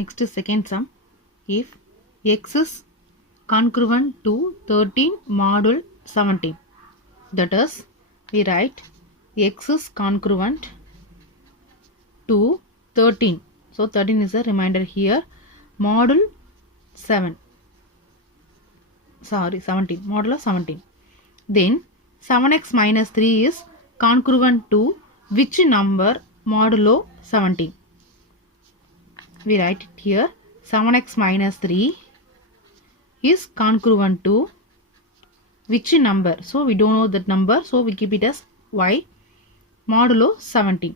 Next second sum. If x is congruent to 13 module 17, that is we write x is congruent to 13. So 13 is a reminder here. Module 7. Sorry, 17. Modulo 17. Then 7x minus 3 is congruent to which number modulo 17? We write it here. 7x minus 3 is congruent to which number? So we don't know that number. So we keep it as y modulo 17.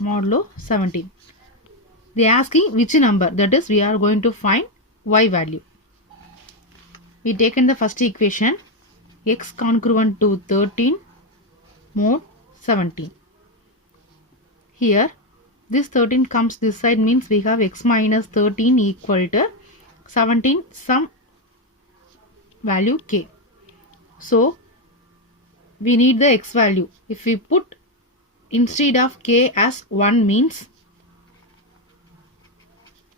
Modulo 17. They are asking which number. That is we are going to find y value. We taken the first equation. X congruent to 13 mod 17. Here this 13 comes this side, means we have x minus 13 equal to 17 some value k. So we need the x value. If we put instead of k as 1, means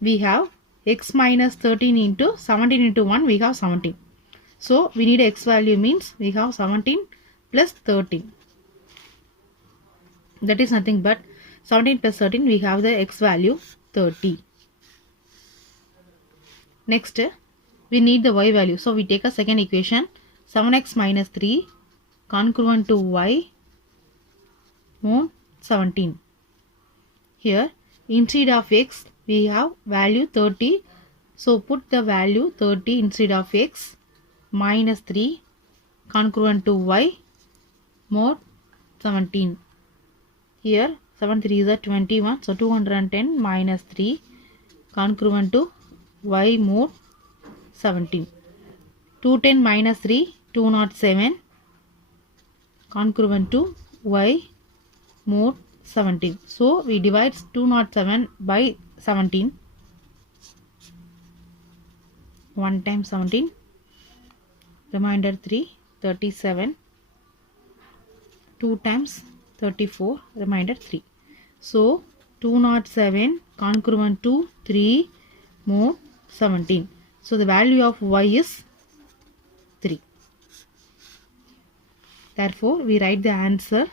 we have x minus 13 into 17 into 1, we have 17. So we need x value, means we have 17 plus 13. That is nothing but 17 plus 13, we have the x value 30. Next we need the y value. So we take a second equation. 7x minus 3 congruent to y mod 17. Here instead of x we have value 30. So put the value 30 instead of x, minus 3 congruent to y mod 17. Here 7 3 is a 21. So 210 minus 3 congruent to y mod 17. 210 minus 3 207 congruent to y mod 17. So we divide 207 by 17. 1 times 17. Remainder 3, 37. 2 times 34, remainder 3. So 207 congruent to 3 mod 17. So the value of y is 3. Therefore we write the answer.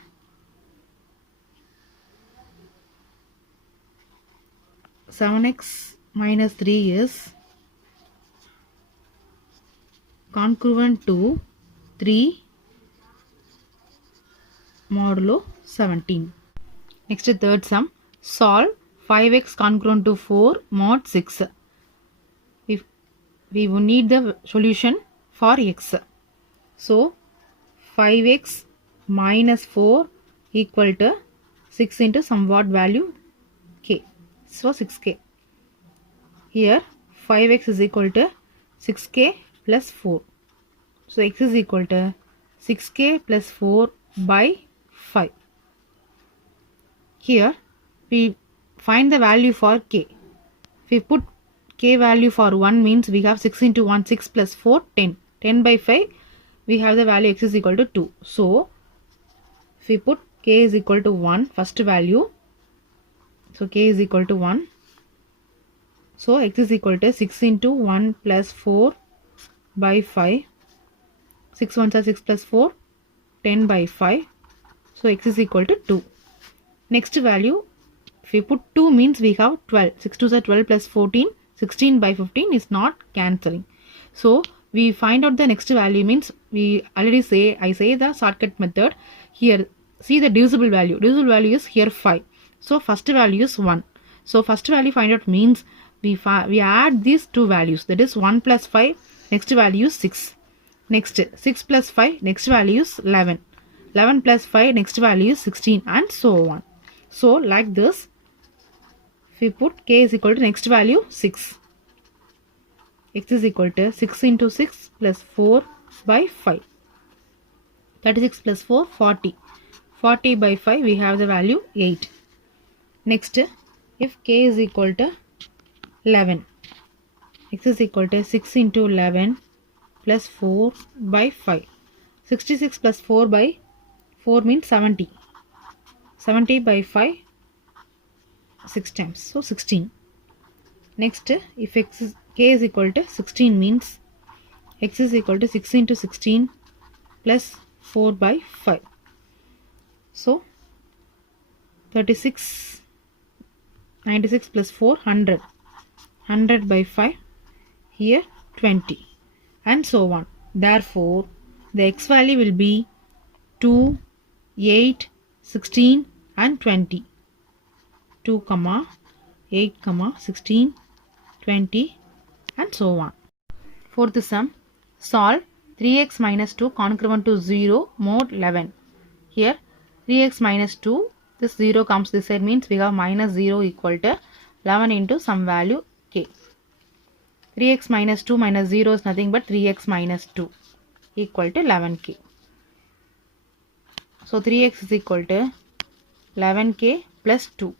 (7x minus 3) is congruent to 3 modulo 17. Next third sum. Solve 5x congruent to 4 mod 6. We will need the solution for x. So 5x minus 4 equal to 6 into somewhat value k. So 6k. Here 5x is equal to 6k plus 4. So x is equal to 6k plus 4 by 5. Here we find the value for k. If we put k value for 1, means we have 6 into 1, 6 plus 4, 10. 10 by 5, we have the value x is equal to 2. So if we put k is equal to 1, first value, so k is equal to 1. So x is equal to 6 into 1 plus 4 by 5. 6 ones are 6 plus 4, 10 by 5. So x is equal to 2. Next value, if we put 2, means we have 12. 6 2s are 12 plus 14. 16 by 15 is not cancelling. So we find out the next value, means we already say, I say the shortcut method. Here see the divisible value. Divisible value is here 5. So first value is 1. So first value find out, means we add these two values, that is 1 plus 5, next value is 6. Next 6 plus 5, next value is 11. 11 plus 5, next value is 16, and so on. So like this, if we put k is equal to next value 6. X is equal to 6 into 6 plus 4 by 5. 36 plus 4, 40. 40 by 5, we have the value 8. Next, if k is equal to 11. X is equal to 6 into 11 plus 4 by 5. 66 plus 4 by 4 means 70. 70 by 5 6 times, so 16. Next, if k is equal to 16 means x is equal to 6 into 16 plus 4 by 5. So 36, 96 plus 4, 100. 100 by 5, here 20, and so on. Therefore, the x value will be 2, 8, 16 and 20. 2, 8, 16, 20 and so on. Fourth sum, solve 3x minus 2 congruent to 0 mod 11. Here 3x minus 2, this 0 comes this side, means we have minus 0 equal to 11 into some value k. 3x minus 2 minus 0 is nothing but 3x minus 2 equal to 11k. So 3x is equal to 11k plus 2.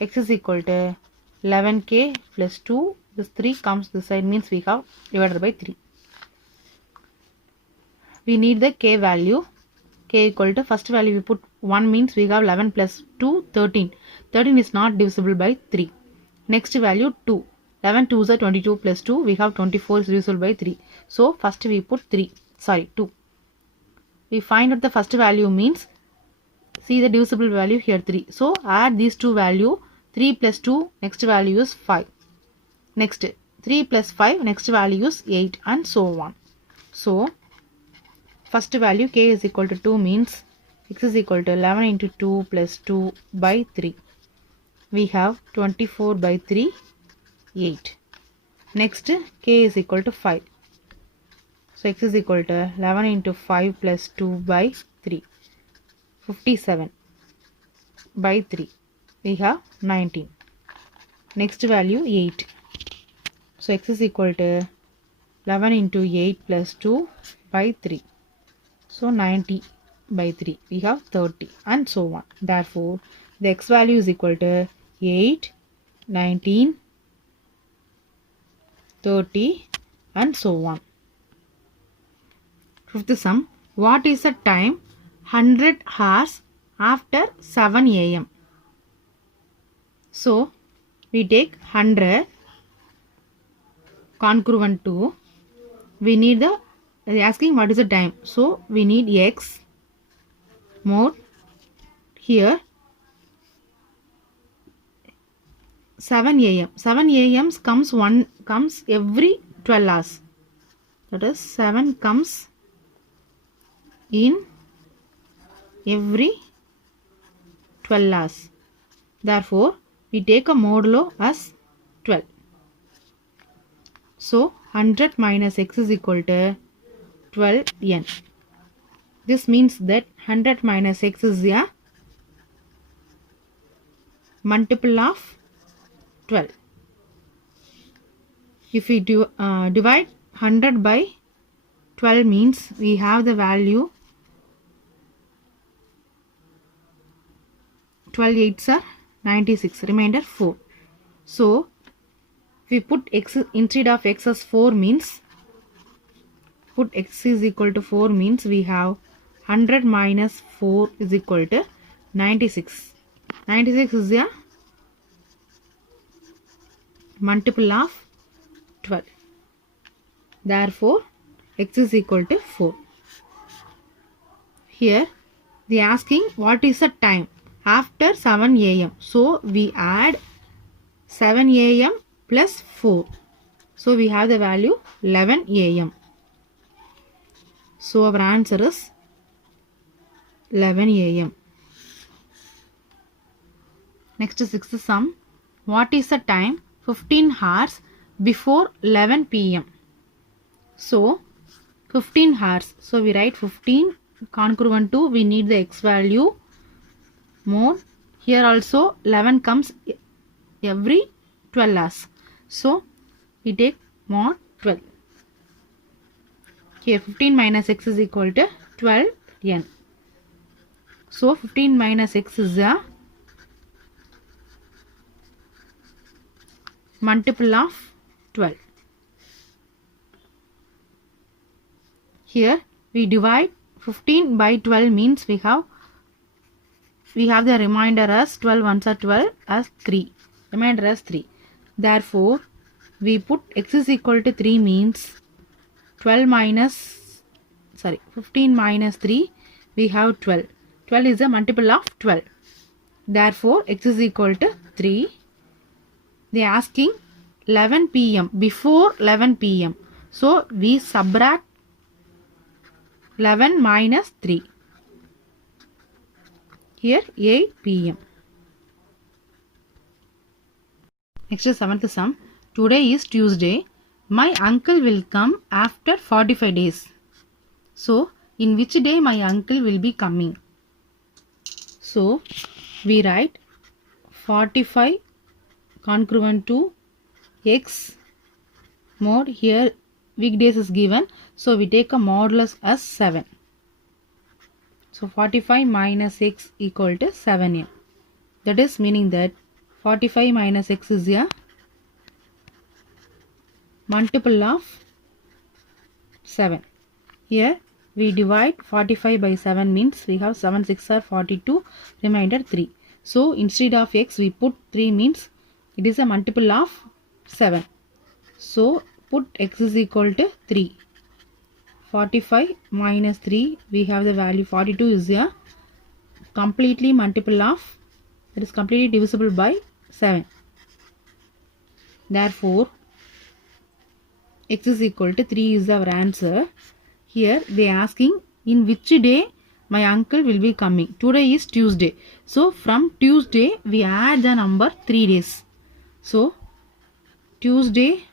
X is equal to 11k plus 2. This 3 comes this side, means we have divided by 3. We need the k value. K equal to, first value we put 1, means we have 11 plus 2, 13. 13 is not divisible by 3. Next value 2. 11 2s are 22 plus 2. We have 24 is divisible by 3. So first we put 2. We find out the first value, means see the divisible value here 3. So add these two value. 3 plus 2, next value is 5. Next 3 plus 5, next value is 8 and so on. So first value k is equal to 2 means x is equal to 11 into 2 plus 2 by 3. We have 24 by 3, 8. Next k is equal to 5. So x is equal to 11 into 5 plus 2 by 3. 57 by 3. We have 19. Next value 8. So x is equal to 11 into 8 plus 2 by 3. So 90 by 3. We have 30 and so on. Therefore, the x value is equal to 8, 19, 30 and so on. Fifth sum. What is the time 100 hours after 7 a.m.? So, we take 100 congruent to, we need the, they are asking what is the time. So, we need x mod, here 7 a.m. 7 a.m. comes every 12 hours. That is 7 comes in every 12 hours. Therefore, we take a modulo as 12. So 100 minus x is equal to 12n. This means that 100 minus x is a multiple of 12. If we divide 100 by 12 means we have the value 12 8s are 96, remainder 4. So if we put x instead of x as 4 means, put x is equal to 4 means we have 100 minus 4 is equal to 96. 96 is a multiple of 12. Therefore, x is equal to 4. Here they are asking what is the time after 7 a.m. So we add 7 a.m. plus 4. So we have the value 11 a.m. So our answer is 11 a.m. Next, sixth sum. What is the time 15 hours before 11 p.m.? So 15 hours. So we write 15 congruent to, we need the x value mod. Here also 11 comes every 12 hours. So we take mod 12. Here 15 minus x is equal to 12n. So 15 minus x is a multiple of 12. Here we divide 15 by 12 means we have we have the remainder as 12 ones are 12 as 3. Remainder as 3. Therefore, we put x is equal to 3 means 15 minus 3, we have 12. 12 is a multiple of 12. Therefore, x is equal to 3. They are asking 11 p.m. before 11 p.m. So, we subtract 11 minus 3. Here 8 p.m. Next is 7th sum. Today is Tuesday. My uncle will come after 45 days. So, in which day my uncle will be coming? So, we write 45 congruent to x mod. Here weekdays is given. So, we take a modulus as 7. So, 45 minus x equal to 7m. That is meaning that 45 minus x is a multiple of 7. Here we divide 45 by 7 means we have 7 6 are 42, remainder 3. So instead of x we put 3 means it is a multiple of 7. So put x is equal to 3. 45 minus 3, we have the value 42 is a completely multiple of, that is completely divisible by 7. Therefore x is equal to 3 is our answer. Here they are asking in which day my uncle will be coming. Today is Tuesday. So from Tuesday we add the number 3 days. So Tuesday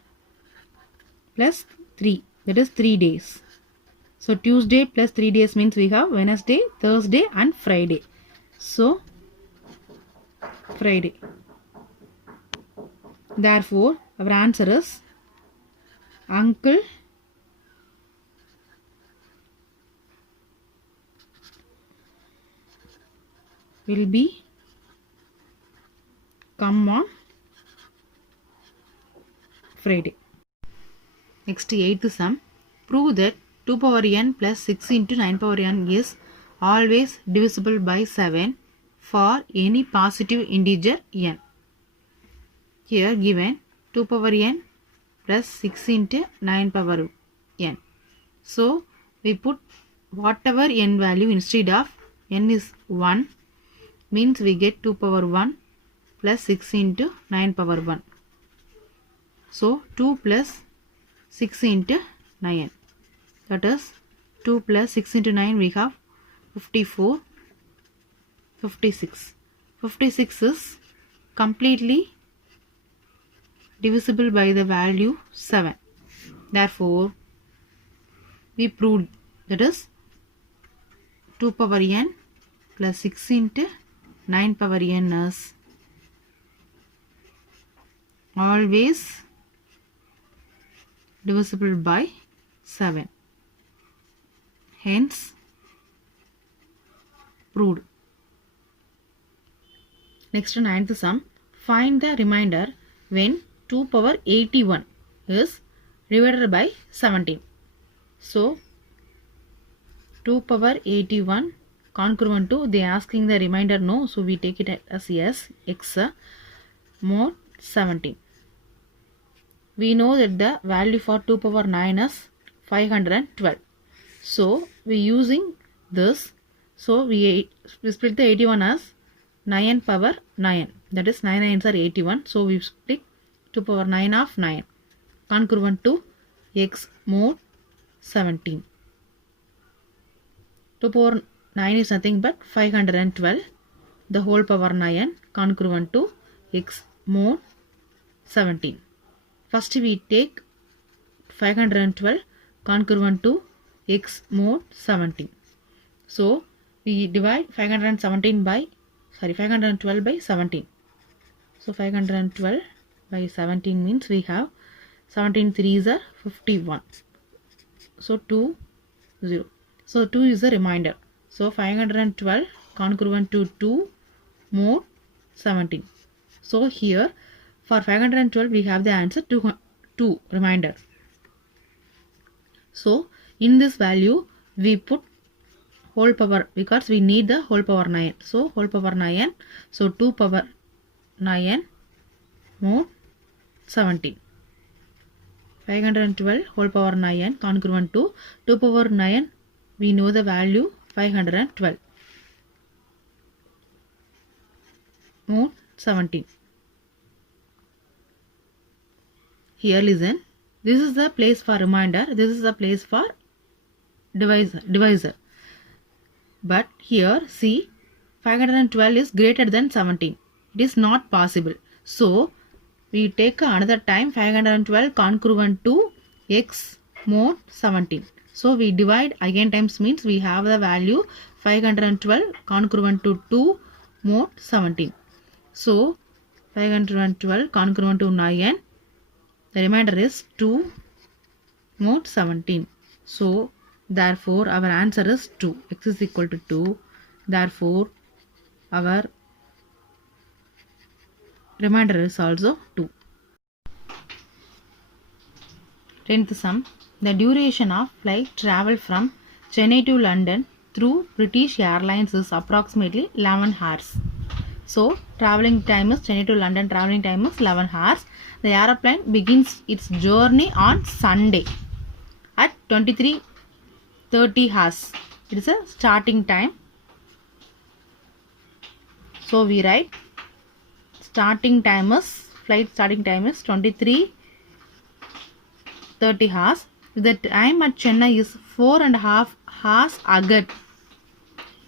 plus 3, that is 3 days. So Tuesday plus 3 days means we have Wednesday, Thursday and Friday. So Friday. Therefore our answer is uncle will be come on Friday. Next 8th sum. Prove that 2 power n plus 6 into 9 power n is always divisible by 7 for any positive integer n. Here given 2 power n plus 6 into 9 power n. So we put whatever n value instead of n is 1 means we get 2 power 1 plus 6 into 9 power 1. So 2 plus 6 into 9. That is 2 plus 6 into 9 we have 54, 56. 56 is completely divisible by the value 7. Therefore, we proved, that is 2 power n plus 6 into 9 power n is always divisible by 7. Hence, proved. Next 9th sum. Find the remainder when 2 power 81 is divided by 17. So 2 power 81 congruent to, they are asking the remainder no, so we take it as yes, x mod 17. We know that the value for 2 power 9 is 512. So we using this, so we split the 81 as 9 power 9, that is 9 9s are 81. So we split 2 power 9 of 9 congruent to x mod 17. 2 power 9 is nothing but 512, the whole power 9 congruent to x mod 17. First we take 512 congruent to x mod 17. So we divide 512 by 17. So 512 by 17 means we have 17 3s are 51. So 2 0. So 2 is the remainder. So 512 congruent to 2 mod 17. So here for 512 we have the answer 2 remainder. So in this value we put whole power, because we need the whole power 9. So whole power 9. So 2 power 9 more 17. 512 whole power 9 congruent to 2 power 9. We know the value 512 more 17. Here listen. This is the place for remainder. This is the place for divisor. But here see 512 is greater than 17. It is not possible. So we take another time 512 congruent to x mod 17. So we divide again times means we have the value 512 congruent to 2 mod 17. So 512 congruent to 9. The remainder is 2 mod 17. So therefore our answer is 2. X is equal to 2. Therefore our remainder is also 2. 10th sum. The duration of flight travel from Chennai to London through British Airlines is approximately 11 hours. So traveling time is Chennai to London, traveling time is 11 hours. The aeroplane begins its journey on Sunday at 23:30 hours. It is a starting time. So we write starting time is, flight starting time is 23:30 hours. The time at Chennai is 4.5 hours ahead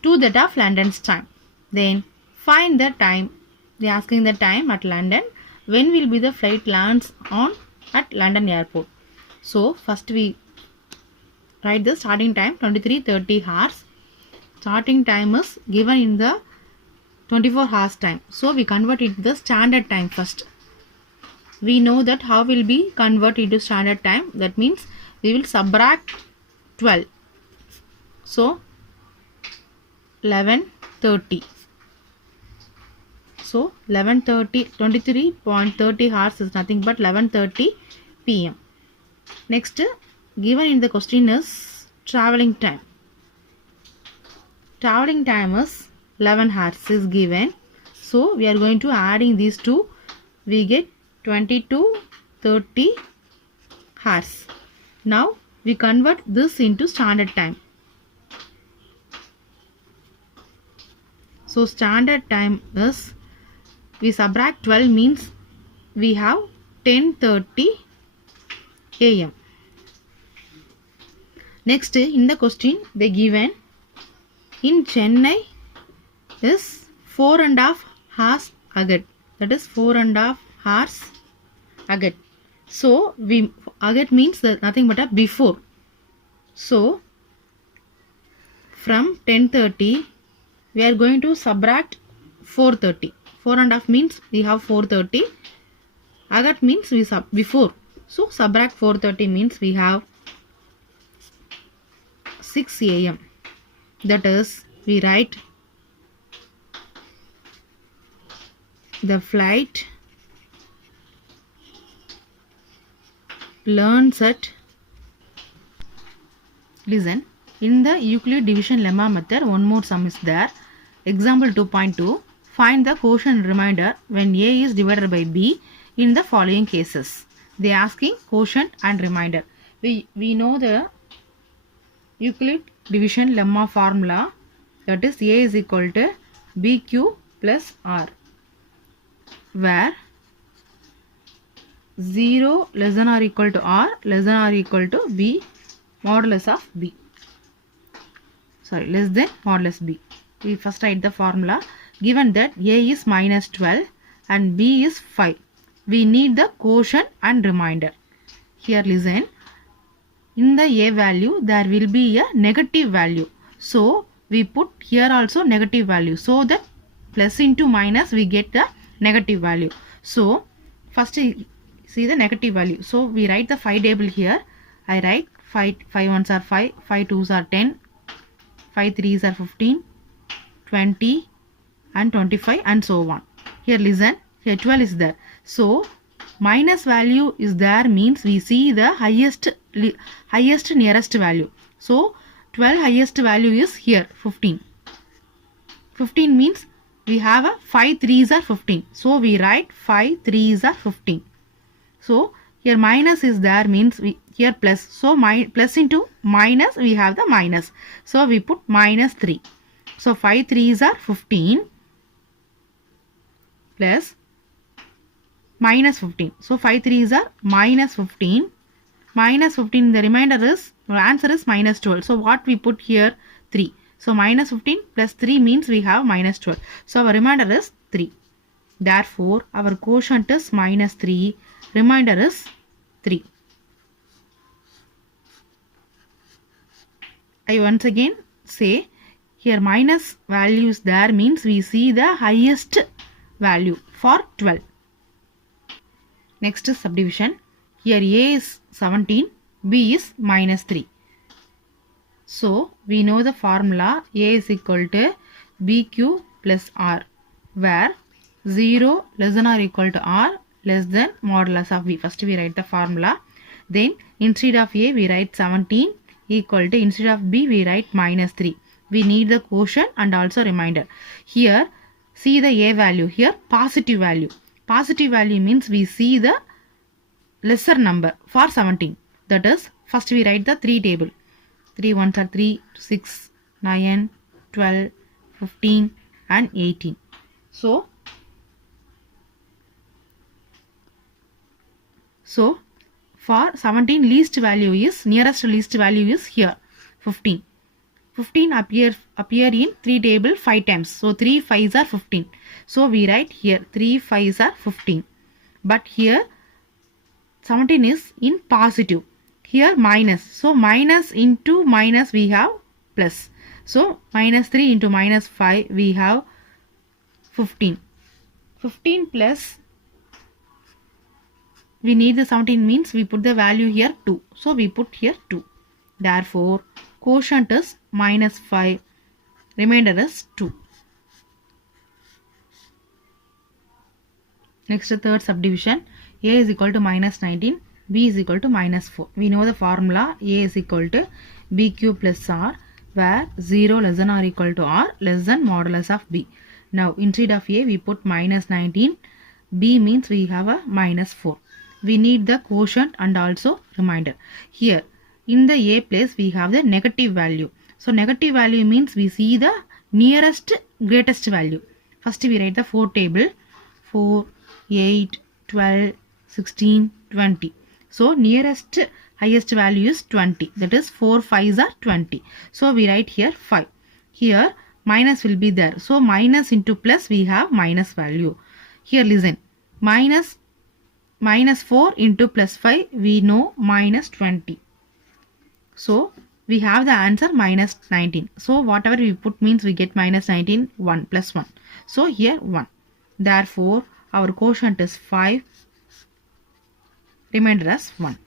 to that of London's time. Then find the time. They are asking the time at London. When will be the flight lands on at London airport? So first we write the starting time 23:30 hours. Starting time is given in the 24 hours time. So we convert it to the standard time first. We know that how will be converted into standard time. That means we will subtract 12. So 11:30. So 11:30, 23.30 hours is nothing but 11:30 PM. Next, given in the question is traveling time. Traveling time is 11 hours is given. So we are going to adding these two. We get 22:30 hours. Now we convert this into standard time. So standard time is, we subtract 12 means we have 10:30 AM. Next, in the question they given in Chennai is 4.5 hours ahead. That is 4.5 hours ahead. So we ahead means nothing but a before. So from 10:30 we are going to subtract 4:30. 4.5 means we have 4:30. Ahead means we before. So subtract 4:30 means we have 6 AM. That is, we write the flight learns at, listen, in the Euclid division lemma method one more sum is there. Example 2.2, find the quotient remainder when A is divided by B in the following cases. They are asking quotient and remainder. We know the Euclid division lemma formula, that is A is equal to BQ plus R, where 0 less than or equal to R less than or equal to B modulus of B. Sorry, less than modulus B. We first write the formula. Given that A is minus 12 and B is 5, we need the quotient and remainder. Here listen, in the A value there will be a negative value. So we put here also negative value. So that plus into minus we get the negative value. So first see the negative value. So we write the 5 table here. I write 5 ones are 5, 5 twos are 10, 5 threes are 15, 20 and 25 and so on. Here listen, here 12 is there. So minus value is there means we see the highest nearest value. So 12 highest value is here 15. 15 means we have a 5 3s are 15. So we write 5 3s are 15. So here minus is there means we here plus. So plus into minus we have the minus. So we put minus 3. So 5 3s are 15 plus minus 15. So 5 3s are minus 15. Minus 15, the remainder is, answer is minus 12. So what we put here? 3. So minus 15 plus 3 means we have minus 12. So our remainder is 3. Therefore, our quotient is minus 3. Remainder is 3. I once again say here minus values there means we see the highest value for 12. Next is subdivision. Here A is 17, B is minus 3. So we know the formula A is equal to BQ plus R, where 0 less than or equal to R less than modulus of B. First we write the formula. Then instead of A we write 17 equal to, instead of B we write minus 3. We need the quotient and also remainder. Here see the A value, here positive value. Positive value means we see the lesser number for 17. That is, first we write the 3 table. 3 ones are 3, 6, 9, 12, 15 and 18. So for 17 least value is, nearest least value is here 15. 15 appear in 3 table 5 times. So 3 5s are 15. So we write here 3 5s are 15. But here 17 is in positive. Here minus. So minus into minus we have plus. So minus 3 into minus 5 we have 15. 15 plus, we need the 17 means we put the value here 2. So we put here 2. Therefore quotient is minus 5. Remainder is 2. Next, third subdivision. A is equal to minus 19. B is equal to minus 4. We know the formula A is equal to BQ plus R, where 0 less than or equal to R less than modulus of B. Now instead of A we put minus 19. B means we have a minus 4. We need the quotient and also remainder. Here in the A place we have the negative value. So negative value means we see the nearest greatest value. First we write the 4 table. 4, 8, 12, 16, 20. So nearest highest value is 20. That is 4 5s are 20. So we write here 5. Here minus will be there. So minus into plus we have minus value. Here listen. Minus 4 into plus 5 we know minus 20. So we have the answer minus 19. So whatever we put means we get minus 19, 1 plus 1. So here 1. Therefore our quotient is 5. Remainder as 1.